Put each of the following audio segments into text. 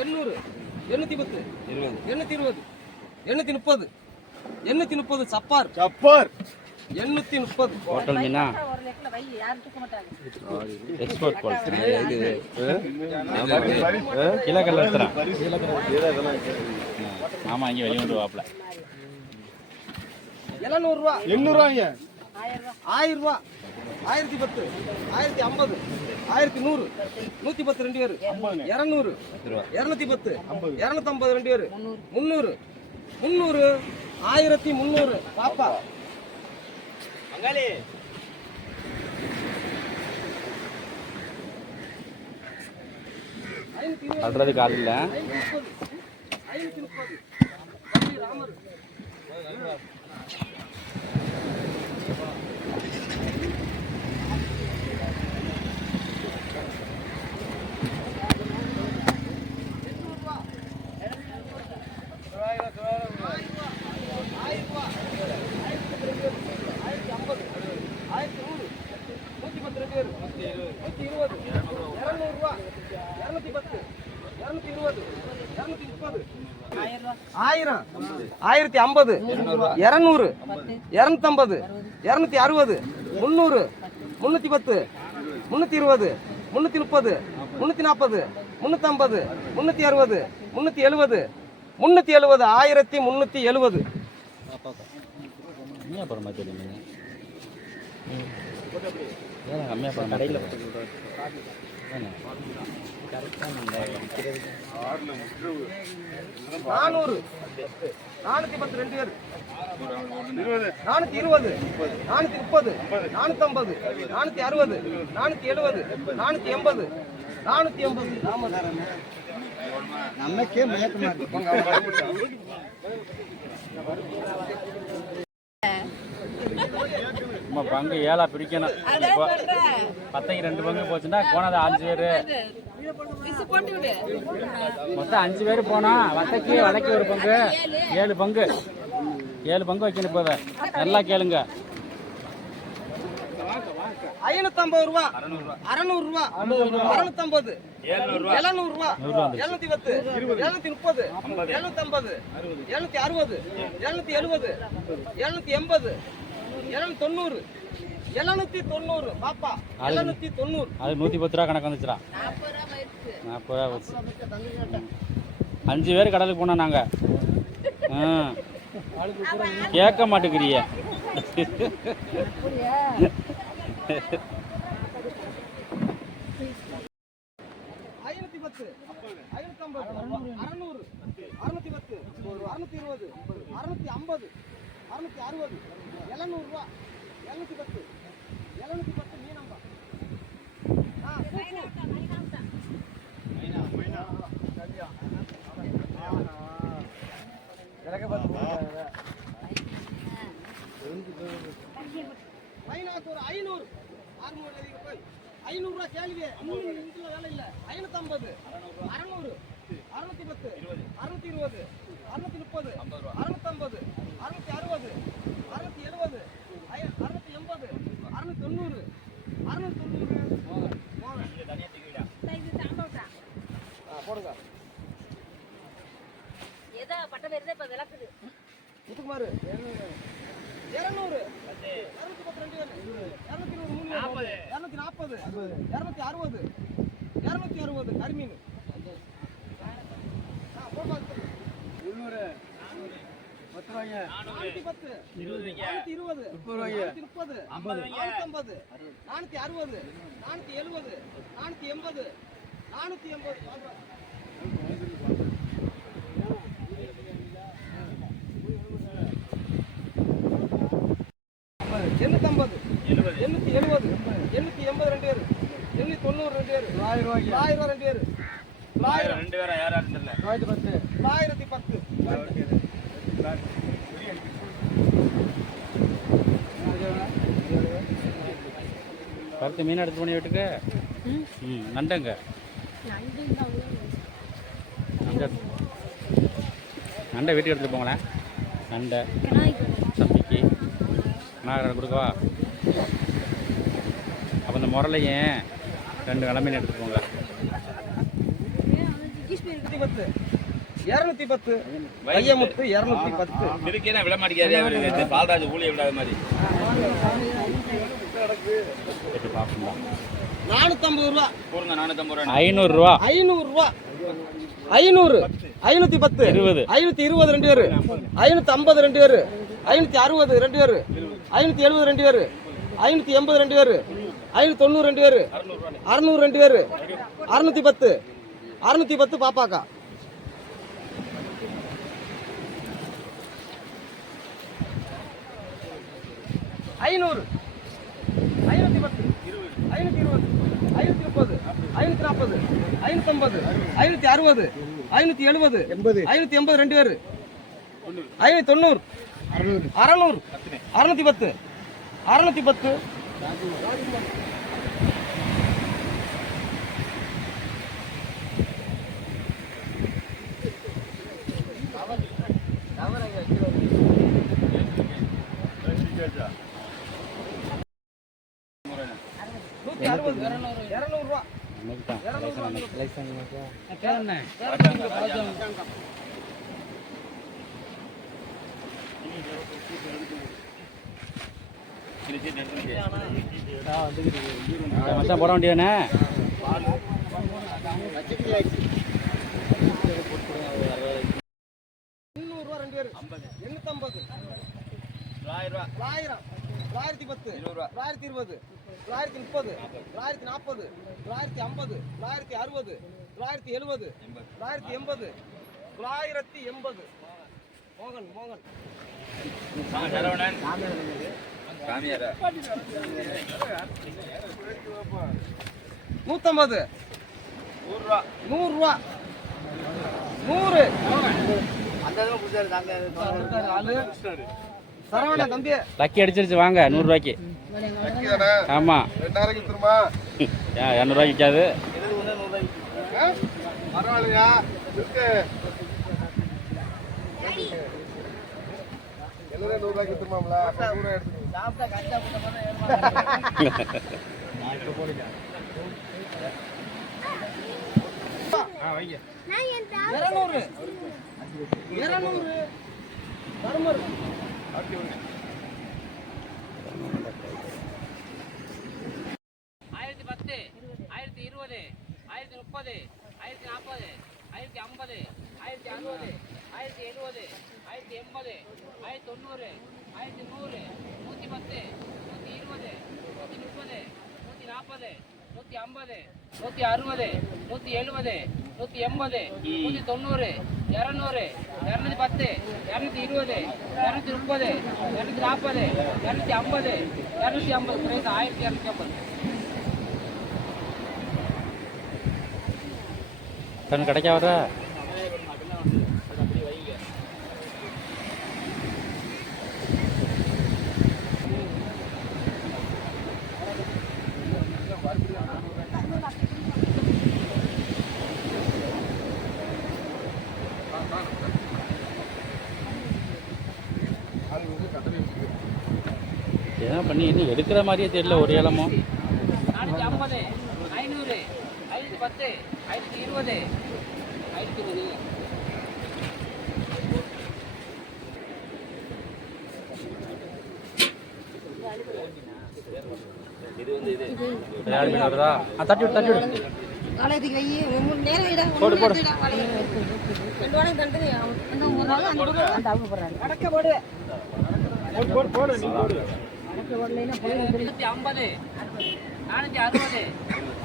எண்ணூறு எண்ணூத்தி பத்து இருபது. எண்ணூத்தி இருபது எண்ணூத்தி முப்பது எண்ணூத்தி முப்பது சப்பார். சப்பர். எண்ணூத்தி முப்பது. ஹோட்டல் மீனா? எக்ஸ்போர்ட் கிலோ கல்ல எடுத்துறேன் ஆமா. இங்கே வெளியே வாப்பில். எழுநூறு ரூபா. எண்ணூறுவாங்க ஆயிரம் ரூபா. ஆயிரத்தி பத்து ஆயிரத்தி ஐம்பது. ஆயிரத்தி நூறு நூத்தி பத்து ரெண்டு பேரு. இருநூறு இருநூத்தி பத்து இருநூத்தி ஐம்பது ரெண்டு பேரு. முந்நூறு. முந்நூறு ஆயிரத்தி முந்நூறு. பாப்பா இருபது. அடுறதுக்கு ஆள் இல்லை. ஐநூத்தி முப்பது. ராமர் ஆயிரத்தி நூறு நூத்தி பத்து ரெண்டு பேர் நூத்தி இருபது இருநூறு ரூபா இருநூத்தி பத்து இருநூத்தி இருபது இருநூத்தி முப்பது ஆயிரம். ஆயிரத்தி ஐம்பது. இரநூறு. இரநூத்தம்பது. இரநூத்தி அறுபது. முந்நூறு. முன்னூத்தி பத்து. முன்னூத்தி இருபது. முன்னூத்தி முப்பது. முன்னூத்தி நாற்பது முந்நூற்றம்பது முன்னூத்தி அறுபது. முன்னூத்தி எழுபது. முன்னூத்தி எழுபது. ஆயிரத்தி முன்னூத்தி எழுபது. கம்மியாக நானூறு. நானூத்தி பத்து ரெண்டு பேர். நானூத்தி இருபது. நானூத்தி முப்பது. நானூத்தி ஐம்பது. நானூத்தி அறுபது. நானூத்தி எழுபது. நானூத்தி எண்பது. நானூத்தி எண்பது. நமக்கே மயக்கமா இருக்கு. பங்கு ஏழா பிரிக்கணும் இப்போ பத்தைக்கு ரெண்டு பங்கு போச்சுன்னா போனது அஞ்சு பேர். மொத்தம் அஞ்சு பேர் போனோம் வத்தைக்கு வலைக்கு ஒரு பங்கு ஏழு பங்கு. ஏழு பங்கு வைக்கணும் இப்போ நல்லா கேளுங்க. ஐநூத்தம்பது ரூபா. அறுநூறு ரூபா. அறுநூத்தம்பது. எழுநூறு ரூபா எழுநூத்தி பத்து எழுநூத்தி முப்பது எழுநூத்தி ஐம்பது. எழுநூத்தி அறுபது. எழுநூத்தி எழுபது எழுநூத்தி எண்பது தொண்ணூறு எழுநூத்தி தொண்ணூறு பாப்பா எழுநூத்தி தொண்ணூறு அது நூற்றி பத்து ரூபா கணக்கு வந்துச்சுடா. நாற்பது ரூபா வச்சு அஞ்சு பேர் கடலுக்கு போனோம் நாங்கள் கேட்க மாட்டேங்கிறிய. ஐநூத்தி பத்து ஐநூத்தி ஐம்பது அறுநூறு. அறுநூத்தி பத்து. அறுநூத்தி இருபது. அறுநூத்தி ஐம்பது. அறுநூத்தி அறுபது. எழுநூறு ரூபா எழுநூத்தி பத்து எழுநூத்தி பத்து மீனம்பா ஆ, பூ, ஒரு ஐநூறு ஆறுநூறு எழுதி போய் ஐநூறுரூவா கேள்வி இதுல வேலை இல்லை ஐநூற்றம்பது அறநூறு அறுநூத்தி பத்து அறுநூத்தி இருபது அறுநூத்தி முப்பது அறுநூத்தம்பது அறுநூத்தி அறுபது அறுநூத்தி எழுபது அறுநூத்தி எண்பது அறுநூத்தி தொண்ணூறு. அறுநூத்தி தொண்ணூறு. போடுங்க. ஏதோ பட்ட பேர் இப்போ விளக்குது. முத்துக்குமாரு இருநூறு. இருநூத்தி பத்து ரெண்டு இருநூத்தி இருபது மூணு இருநூத்தி நாற்பது. இருநூத்தி அறுபது. இருநூத்தி அறுபது. கரிமீன். ஆ, போடுப்பா, நானூத்தி பத்து. நானூத்தி இருபது. முப்பது நானூத்தம்பது நானூத்தி அறுபது. நானூத்தி எழுபது. நானூத்தி எண்பது. நானூத்தி எண்பது. எண்ணூத்தம்பது எண்ணூத்தி எழுபது. எண்ணூத்தி எண்பது ரெண்டு பேர். எண்ணூத்தி தொண்ணூறு ரெண்டு பேர். ஆயிரம் ரூபாய் ஆயிரம் ரூபாய் ரெண்டு பேர். ரெண்டு பேரும் தெரியல. தொள்ளாயிரத்தி பத்து. தொள்ளாயிரத்தி பத்து. பருத்து மீன் எடுத்து போனி வீட்டுக்கு. ம் நண்டுங்க. நண்டை நண்டை வீட்டுக்கு எடுத்துகிட்டு போங்களேன். நண்டை தம்பிக்கு நாகரை கொடுக்கவா அப்போ இந்த முரளையும் ரெண்டு மீன் எடுத்துட்டு போங்க. இருநூத்தி பத்து. இருநூத்தி பத்து. வையமுத்து இருநூத்தி பத்து இருக்கே விட மாட்டேங்காரு பால்ராஜ் ஊழிய விடாத மாதிரி. நானூத்தம்பது ரூபா. போடுங்க நானூத்தம்பது ரூபா. ஐநூறுரூவா. ஐநூறு ஐநூத்தி பத்து இருபது. ஐநூத்தி இருபது ரெண்டு பேரு ஐநூத்தி ஐம்பது ரெண்டு பேரு ஐநூத்தி அறுபது ரெண்டு பேரு ஐநூத்தி எழுபது ரெண்டு பேரு ஐநூத்தி எண்பது ரெண்டு பேரு ஐநூத்தி தொண்ணூறு ரெண்டு பேரு அறுநூறு ரெண்டு பேரு அறுநூத்தி பத்து அறுநூத்தி பத்து பாப்பாக்கா. ஐநூறு ஐநூத்தி பத்து ஐநூத்தி இருபது ஐநூத்தி முப்பது ஐநூத்தி நாற்பது ஐநூத்தி ஐம்பது ஐநூத்தி அறுபது ஐநூத்தி எழுபது எண்பது. ஐநூத்தி எண்பது ரெண்டு பேரு. ஐநூத்தி தொண்ணூறு. அறுநூறு. அறநூறு. அறுநூத்தி பத்து. அறுநூத்தி பத்து நூத்தி அறுபது இருநூறு ரூபா மச்சான் போட வேண்டியதானே முந்நூறு ரெண்டு பேர். எண்ணூத்தம்பது ஆயிரம் தொள்ளாயிரத்தி பத்து. தொள்ளாயிரத்தி இருபது. தொள்ளாயிரத்தி முப்பது. தொள்ளாயிரத்தி நாற்பது. தொள்ளாயிரத்தி ஐம்பது. தொள்ளாயிரத்தி அறுபது. தொள்ளாயிரத்தி எழுபது. தொள்ளாயிரத்தி எண்பது. தொள்ளாயிரத்தி எண்பது. மோகன் மோகன். சரவணன் சாமியாரா? நூத்தம்பது. நூறு. ரூபா நூறு நூறு ஆளு. சரவண தம்பி லக்கி அடிச்சிருச்சு வாங்க நூறுரூவாய்க்கு. ஆமாம் இரநூறுவாய்க்கு விற்காது. இருநூறு. இருநூறு. ஆயிரத்தி பத்து ஆயிரத்தி இருபது ஆயிரத்தி முப்பது ஆயிரத்தி நாற்பது ஆயிரத்தி ஐம்பது ஆயிரத்தி அறுபது ஆயிரத்தி எழுபது ஆயிரத்தி எண்பது ஆயிரத்தி தொண்ணூறு ஆயிரத்தி நூறு நூற்றி பத்து நூற்றி இருபது நூற்றி முப்பது நூற்றி நாற்பது. நூற்றி ஐம்பது நூற்றி அறுபது நூற்றி எழுபது நூற்றி எண்பது நூற்றி தொண்ணூறு இரநூறு இரநூத்தி பத்து இரநூத்தி இருபது இரநூத்தி முப்பது இரநூத்தி நாற்பது இரநூத்தி ஐம்பது இரநூத்தி ஐம்பது. குறைந்த ஆயிரத்தி இரநூத்தி ஐம்பது. கண் கிடைக்காதா? வர என்ன பண்ணி இன்னும் எடுக்கிற மாதிரியே தெரியல ஒரு ஏலமும். நானூற்றி ஐம்பது ஐநூறு ஐநூற்றி பத்து ஐநூற்றி இருபது ஐநூற்றி இருபது தட்டி விடு தட்டி விடு. போடு, போடு. அவங்க போடுறாங்க அடக்க போடு. முந்நூற்றி ஐம்பது நானூற்றி அறுபது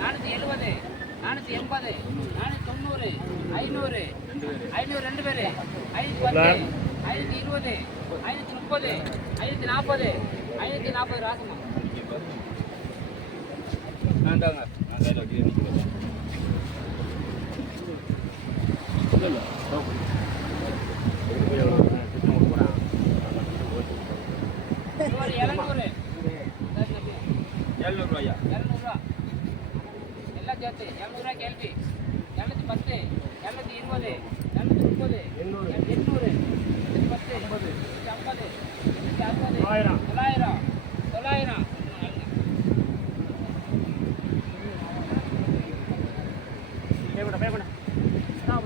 நானூற்றி எழுபது நானூற்றி எண்பது நானூற்றி தொண்ணூறு ஐநூறு ஐநூறு ரெண்டு பேர் ஐநூற்றி பத்து ஐநூற்றி இருபது ஐநூற்றி முப்பது ஐநூற்றி நாற்பது ஐநூற்றி நாற்பது ராசமா நான் எழுநூறுவாயா எழுநூறுவா. எல்லாம் சேர்த்து எழுநூறுவா கேள்வி. இரநூத்தி பத்து இரநூத்தி இருபது இரநூத்தி முப்பது எண்ணூறு. எண்ணூறு பத்து ஐம்பது. ஐம்பது அறுபது தொள்ளாயிரம். தொள்ளாயிரம் தொள்ளாயிரம்.